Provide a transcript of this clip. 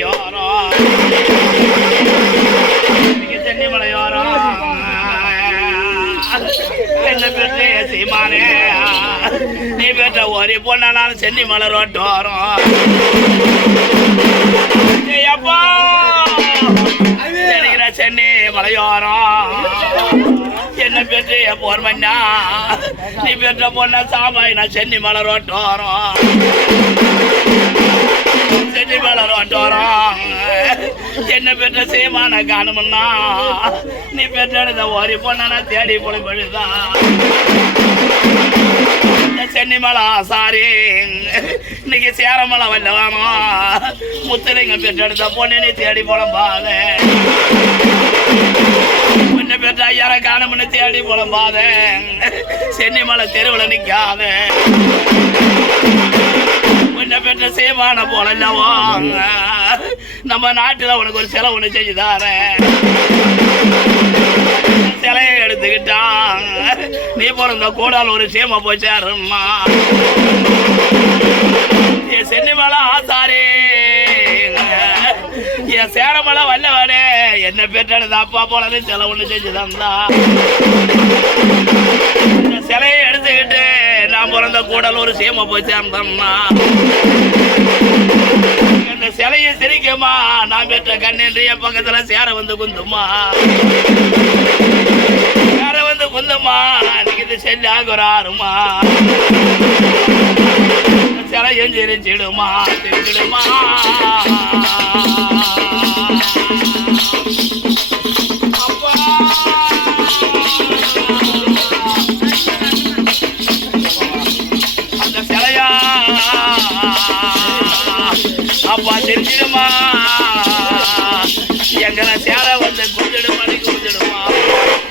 மலையோரம் இன்னைக்கு சென்னி மலையோரம் என்ன பெற்ற சீமானே? நீ பெற்ற ஒரு பொண்ணாலும் சென்னி மலை ரோட்டோரம் ஏய் அப்பா! தெரிகிற சென்னி மலையோரம் என்ன பெற்று போர் மண்ணா நீ பெற்ற பொண்ண சாமாய் நான் சென்னி மலை ரோட்டோரம் என்ன பெற்ற சேமான காணுமுன்னா? நீ பெற்றெடுத்த ஒரு பொண்ணா தேடி போய் பழுதா சென்னிமலை சாரி இன்னைக்கு சேரமலை வல்லவானோ முத்திரைங்க பெற்றெடுத்த பொண்ணு நீ தேடி புலம்பாத. முன்ன பெற்ற ஐயார காணும்னு தேடி புலம்பாத. சென்னிமலை தெருவில் நிற்காத முன்ன பெற்ற சேமான போலல்லவோ நம்ம நாட்டில் உனக்கு ஒரு செலவு ஒன்று செஞ்சு தாரேன். சிலையை எடுத்துக்கிட்டான் நீ பிறந்த கூடால் ஒரு சேம போச்சாருமா என் சென்னிமலை ஆசாரே என் சேரமலை வல்லவனே என்ன பெற்றது அப்பா போலன்னு சிலை ஒன்று செஞ்சு தந்தா. சிலையை எடுத்துக்கிட்டு நான் பிறந்த கூடல் ஒரு சேமம் போய்சேர்ந்தேம்மா சிலையை சிரிக்குமா? நான் பெற்ற கண்ணென்று என் பக்கத்துல சேர வந்து குந்துமா? சேர வந்து குந்துமா? எனக்கு இது செல்லி ஆகுறாருமா சிலை சிரிச்சிடுமா அப்பா தெரிஞ்சிடுமா எங்களை